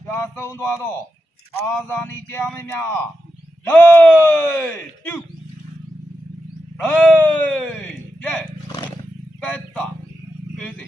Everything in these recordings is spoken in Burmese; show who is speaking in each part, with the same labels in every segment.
Speaker 1: ကြာဆုံးသွားတော့အာဇာနည်ကြားမင်းများလေးပြုလေးရဲ့ကတ်တာပြေးစီ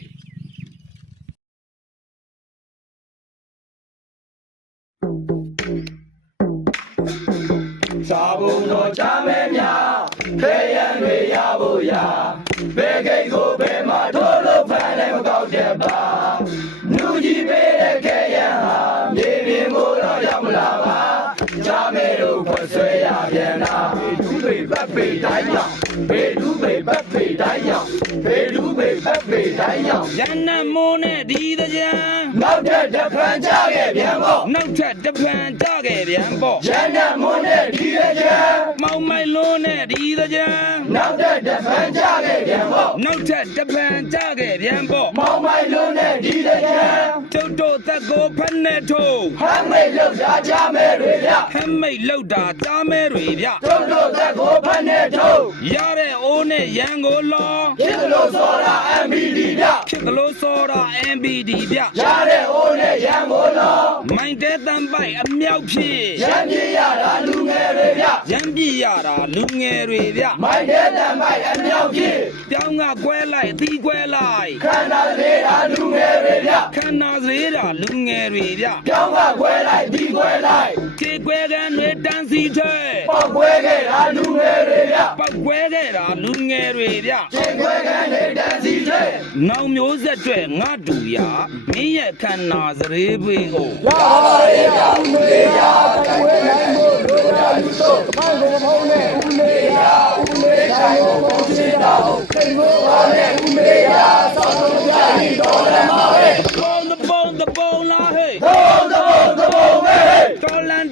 Speaker 2: စာဘုံတော်ချမဲများခဲရန်တွေရဖို့ရာဘယ်ကိတ်ကိုဘယ်မှာထိုးလို့ဖမ်းလည်းမကောက်တဲ့ပါနူကြီးပေးတဲ့ခဲရန်ဟာမြေပြင်ကိုတော့ရောက်မလာပါချမဲတို့ခွဆွဲရပြန်တာဘေဒူးပေပတ်ပေတိုင်းရောက်ဘေဒူးပေပတ်ပေတိုင်းရောက်ဘေဒူးပေပတ်ပေတိုင်းရောက်
Speaker 3: ရန်နမိုးနဲ့ဒီတကြံ
Speaker 2: နောက်ထပ်တစ်ဖန်ကြခဲ့ပြန်ပေါ့
Speaker 3: နောက်ထပ်တစ်ဖန်ကြခဲ့ပြန်ပေါ့
Speaker 2: ရန်နမိုးနဲ့ဒီတကြံ
Speaker 3: မောင်မိုင်လုံးနဲ့ဒီတကြံ
Speaker 2: နောက်ထပ်တစ်ဖန်ကြခဲ့ပြန်ပေါ့
Speaker 3: နောက်ထပ်တစ်ဖန်ကြခဲ့ပြန်ပေါ့
Speaker 2: မောင်မိုင်လုံးနဲ့ဒီတကြံ
Speaker 3: ကျုပ်တို့သက်ကိုဖက်နဲ့ထိုး
Speaker 2: ဟမ်းမိတ်လောက်တာကြမဲတွေဗျ
Speaker 3: ဟမ်းမိတ်လောက်တာကြားမဲတွေဗျ
Speaker 2: ကျုပ်တို့သက်ကိုဖက်နဲ့ထိုး
Speaker 3: ရတဲ့အိုးနဲ့ရန်ကိုလော
Speaker 2: ဖြစ်လို့စောတာ MBD ဗျ
Speaker 3: ဖြစ်လို့စောတာ MBD ဗျ
Speaker 2: ရတဲ့အိုးနဲ့ရန်ကိုလော
Speaker 3: မိုင်းတဲ့တန်ပိုက်အမြောက်ဖြစ်
Speaker 2: ရန်ပြရတာလူငယ်တွေဗျ
Speaker 3: ရန်ပြရတာလူငယ်တွေဗျ
Speaker 2: မိုင်းတဲ့တန်ပိုက်အမြောက်ဖြစ်
Speaker 3: ပြောင်းကကွဲလိုက်အသီးကွဲလိုက်
Speaker 2: ခန္ဓာလေးတာလူငယ်တွေဗျ
Speaker 3: ခန္ဓာသေးတာလူငယ်တွေဗျ
Speaker 2: ပြောင်းကကွဲလိုက်ဒီကွဲလိုက်
Speaker 3: ခြေကွဲကန်တွေတန်းစီထဲ
Speaker 2: ပေါက်ကွဲခဲ့တာလူငယ်တွေဗျ
Speaker 3: ပေါက်ကွဲခဲ့တာလူငယ်တွေဗျ
Speaker 2: ခြေကွဲကန်တွေတန်းစီထဲ
Speaker 3: နောက်မျိုးဆက်တွေငါတူရမင်းရဲ့ခန္ဓာစရေးပွေးကို
Speaker 2: ရပါရဲ့ဗျဦးလေးရတိုင်ဝဲနိုင်ဖို့လိုရာလူတို့မိုင်းကိုမဟုတ်နဲ့ဦးလေးရဦးလေးတိုင်းကိုပုံချင်တာစိတ်မိုးပါနဲ့ဦးလေးရသောက်ဆုံးကြရင်တော်လည်းမဟဲ့
Speaker 3: the bone la hey
Speaker 2: the bone me hey
Speaker 3: dolan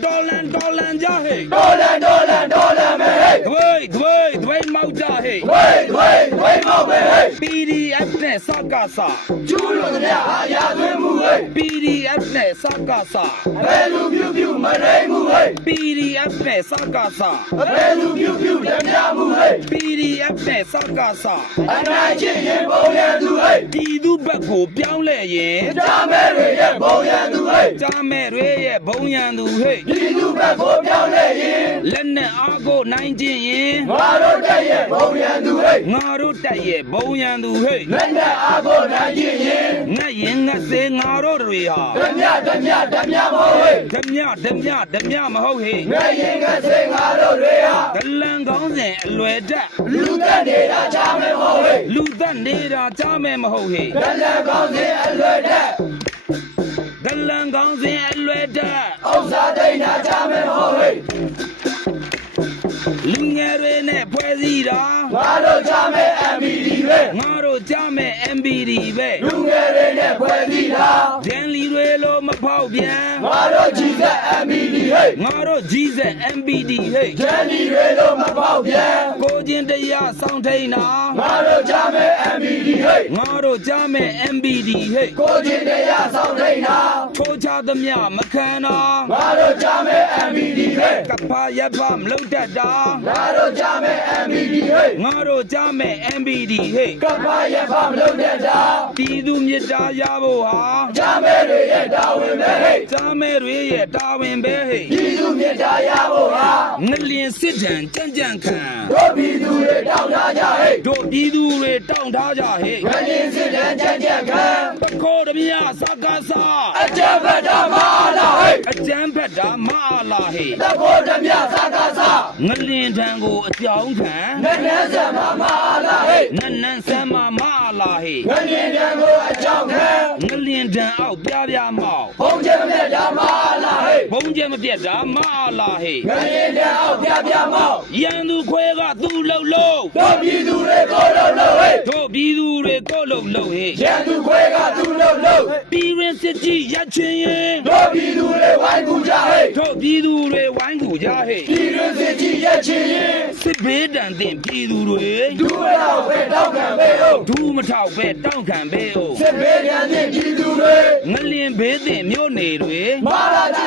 Speaker 3: ja hey
Speaker 2: dolan me hey
Speaker 3: dway mau ja hey
Speaker 2: dway mau me hey
Speaker 3: PDF နဲ့စကားစာ
Speaker 2: ကျူးလို့တဲ့အာရသွင်းမှုဟဲ့
Speaker 3: PDF နဲ့စကားစာ
Speaker 2: ဘယ်လူပြုမရိမှုဟဲ့
Speaker 3: PDF နဲ့စကားစာ
Speaker 2: ဘယ်လူပြုလက်များမှုဟဲ့
Speaker 3: PDF နဲ့စကားစာ
Speaker 2: အနိုင်ချင်းရင်ပုံရန်သူဟဲ့
Speaker 3: ပြည်သူဘက်ကိုပြောင်းလဲရင်
Speaker 2: ကြားမဲတွေရဲ့ပုံရန်သူဟဲ့
Speaker 3: ကြားမဲတွေရဲ့ဘုံရန်သူဟဲ့
Speaker 2: ပြည်သူဘက်ကိုပြောင်းလဲရင်
Speaker 3: လက်နဲ့အားကိုနိုင်ခြင်းရင်
Speaker 2: ငါတို့တက်ရဲ့ဘုံရန်သူဟဲ့
Speaker 3: ငါတို့တက်ရဲ့ဘုံရန်သူဟဲ့
Speaker 2: လက်နဲ့အားကိုနိုင်ခြင်းရင်
Speaker 3: ငတ်ရင်ငတ်စေငါတို့တွေဟာ
Speaker 2: ဓမြမဟုတ်ဟဲ့
Speaker 3: ဓမြမဟုတ်ဟဲ့
Speaker 2: ငတ်ရင်ငတ်စေငါတို့တွေဟာ
Speaker 3: ဒလန်ကောင်းစဉ်အလွယ်တက်
Speaker 2: လူသက်နေတာကြားမဲမဟုတ်ဟဲ့
Speaker 3: လူသက်နေတာကြားမဲမဟုတ်ဟဲ့
Speaker 2: ဒလန်ကောင်းစဉ်အလွယ်တက်
Speaker 3: ဒလန်ကောင်းစဉ်အလွယ်တက်
Speaker 2: ဥစ္စာတိတ်နာကြားမဲမဟုတ်ဟဲ့
Speaker 3: လူငယ်တွေနဲ့ဖွဲ့စည်းတာ
Speaker 2: ငါတို့ကြားမဲ MBD ပဲ
Speaker 3: ငါတို့ကြားမဲ MBD ပဲ
Speaker 2: လူငယ်တွေနဲ့ဖွဲ့စည်းတာ
Speaker 3: ဒန်လီတွေလိုမဖောက်ပြန်
Speaker 2: ငါတို့ကြီးစက် MBD ဟဲ့
Speaker 3: ငါတို့ကြီးစက် MBD ဟဲ့
Speaker 2: ဒန်လီတွေလိုမဖောက်ပြန်
Speaker 3: ကိုချင်းတရားစောင့်ထိန်တာ
Speaker 2: ငါတို့ကြားမဲ MBD ဟဲ့
Speaker 3: ငါတို့ကြားမဲ MBD ဟဲ့
Speaker 2: ကိုချင်းတရားစောင့်ထိန်တာ
Speaker 3: ထိုးချသမျှမခံတာ
Speaker 2: ငါတို့ကြားမဲ MBD ဟဲ့
Speaker 3: ကဖာရပ်ဖာမလုပ်တတ်တာ
Speaker 2: ငါတို့ကြားမဲ MBD ဟဲ့
Speaker 3: ငါတို့ကြားမဲ MBD ဟဲ့
Speaker 2: ကဖာရပ်ဖာမလုပ်တတ်တာ
Speaker 3: ပြည်သူမြစ်တာရဖို့ဟာ
Speaker 2: ကြားမဲတွေရဲ့တာဝန်ပဲဟဲ့
Speaker 3: ကြားမဲတွေရဲ့တာဝန်ပဲဟဲ့
Speaker 2: ပြည်သူမြစ်တာရဖို့ဟာ
Speaker 3: ငလျင်စစ်တမ်းကြံ့ခံ
Speaker 2: တို့ပြည်သူတွေတောင်းထားကြဟဲ့
Speaker 3: တို့ပြည်သူတွေတောင်းထားကြဟဲ့
Speaker 2: ငလျင်စစ်တမ်းကြံ့ခံ
Speaker 3: တခိုးဓမြစကားစာ
Speaker 2: အကြံဖတ်တာမအားလားဟဲ့
Speaker 3: အကြံဖတ်တာမအားလားဟဲ့
Speaker 2: တခိုးဓမြစကားစာ
Speaker 3: ငလျင်ထံကိုအကြောင်းခံ
Speaker 2: နန်းဆံမမအားလားဟဲ့
Speaker 3: နန်းဆံမမအားလားဟဲ့
Speaker 2: ငလျင်ထံကိုအကြောင်းခံ
Speaker 3: ငလျင်ထံအောက်ပြမောက်
Speaker 2: ဘုံကျဲမပြတ်တာမအားလားဟဲ့
Speaker 3: ဘုံကျဲမပြတ်တာမအားလားဟဲ့
Speaker 2: ငလျင်ထံအောက်ပြမောက်
Speaker 3: ရန်သူခွဲကသူ့လှုပ်လို့
Speaker 2: တို့ပြည်သူတွေကိုလှုပ်ဟဲ့
Speaker 3: တို့ပြည်သူတွေကိုလှုပ်ဟဲ့
Speaker 2: ရန်သူခွဲကသူ့လှုပ်
Speaker 3: ပြည်ရင်စစ်ကြီးရချင်းရင်
Speaker 2: တို့ပြည်သူတွေဝိုင်းကူကြဟဲ့
Speaker 3: တို့ပြည်သူတွေဝိုင်းကူကြဟဲ့
Speaker 2: ပြည်ရင်စစ်ကြီးရချင်းရင်
Speaker 3: စစ်ဘေးဒဏ်သင့်ပြည်သူတွေ
Speaker 2: ဒူးမထောက်ပဲတောက်ခံပဲဟုတ်
Speaker 3: ဒူးမထောက်ပဲတောက်ခံပဲဟုတ်
Speaker 2: စစ်ဘေးဒဏ်သင့်ပြည်သူတွေ
Speaker 3: ငလျင်ဘေးသင့်မြို့နေတွေ
Speaker 2: မာလာချင်းကိုတိ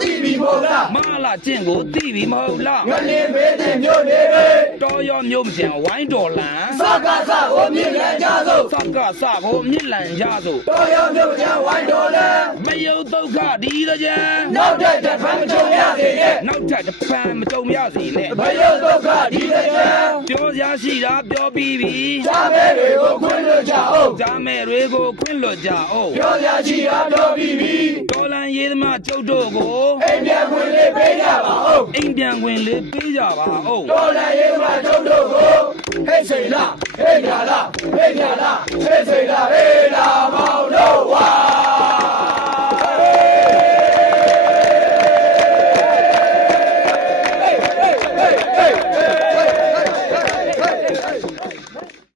Speaker 2: ပြီမဟုတ်လား
Speaker 3: မလာကျင့်ကိုသိပြီမဟုတ်လား
Speaker 2: ငလင်းမေးတဲ့မြို့နေတွေ
Speaker 3: တော်ရောမြို့မကျန်ဝိုင်းတော်လန်
Speaker 2: စကားစကိုမြင်ရကြစို့
Speaker 3: စကစကိုမြစ်လန်ကြစို့
Speaker 2: တော်ရောမြို့ချမ်းဝိုင်းတော်လဲ
Speaker 3: မယုတ်ဒုက္ခဒီတကြံ
Speaker 2: နောက်တဲ့တစ်ဖန်မချုံရစေနဲ့
Speaker 3: နောက်ထပ်တစ်ပံမကြုံရစီနဲ့
Speaker 2: ဘယုတ်ဒုက္ခဒီတစ်ချမ်း
Speaker 3: ပြောစရာရှိတာပြောပြီးပြီ
Speaker 2: ချားမဲတွေကိုခွင့်လွှတ်ကြအောင်
Speaker 3: ဂျာမဲတွေကိုခွင့်လွတ်ကြအောင်
Speaker 2: ပြောရချီအားတော်ပြီးပြီ
Speaker 3: တော်လန်ရေးသမားကျုပ်တို့ကို
Speaker 2: အိမ်ပြန်ခွင့်လေးပေးကြပါဦး
Speaker 3: အိမ်ပြန်ခွင့်လေးပေးကြပါဦး
Speaker 2: တော်လည်းရေးမှာတို့တို့ကိုဟဲ့စိန်လားဟဲ့ညာလားဟဲ့ညာလားဟဲ့စိန်လားဟေးလာမောင်တို့ဝါ